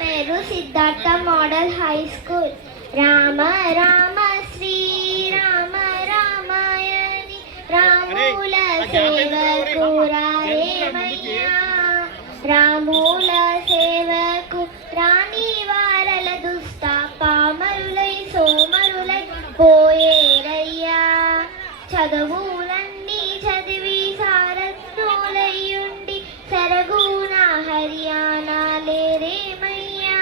పేరు Siddhartha model high school. Rama Rama Srirama రామాయణి రాముల సేవకు రారేమయ్యా, రాముల సేవకు రాని వారల దుష్ట పామరులై సోమరులై పోయేరయ్యా. చదువులన్నీ చదివి సారథ్యులయ్యుండి సరగుణ హర్యానా లేరేమయ్యా.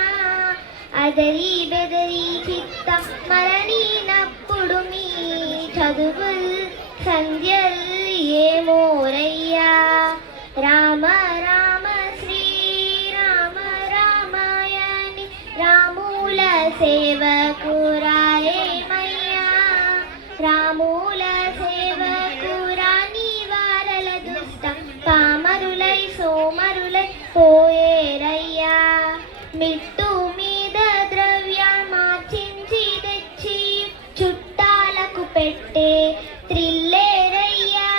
అదరి బెదరి చిత్త మరణినప్పుడు మీ చదువుల్ సంధ్యల్ ఏమోరయ్యా. రామ రామ శ్రీరామ రామాయణి రాముల సేవకు రారేమయ్యా, రాముల సేవకు రాని వారల దుష్ట పామరులై సోమరులై పోయేరయ్యా. మిట్టు మీద ద్రవ్యమార్చించి తెచ్చి చుట్టాలకు పెట్టే త్రిల్లేరయ్యా.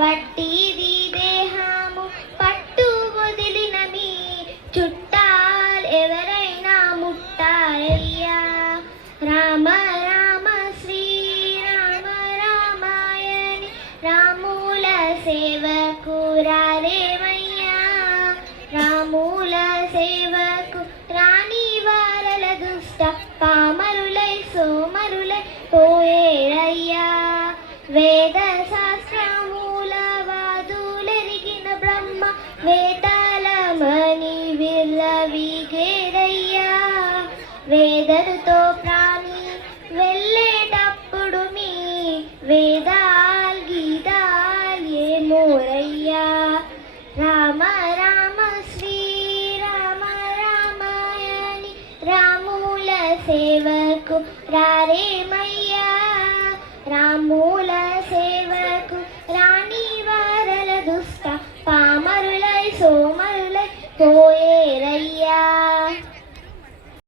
వట్టిది దేహము పట్టు వదిలిన మీ చుట్టాలు ఎవరైనా ముట్టారయ్యా. రామ రామ శ్రీరామ రామాయణి రాముల సేవకు రారేమయ్యా, రాముల సేవకు రాని వారల దుష్ట పామరులై సోమరులై పోయేరయ్యా. వేద శాస్త్రమూల వాదులెరిగిన బ్రహ్మ వేతాళమని విర్లవిగేరయ్యా. వేదరుతో ప్రాణి వెళ్ళేటప్పుడు మీ వేదాల్ గీతాల్ ఏమోరయ్యా. రామ రామ శ్రీరామ రామాయణి రాముల సేవకు రారేమయ్యా,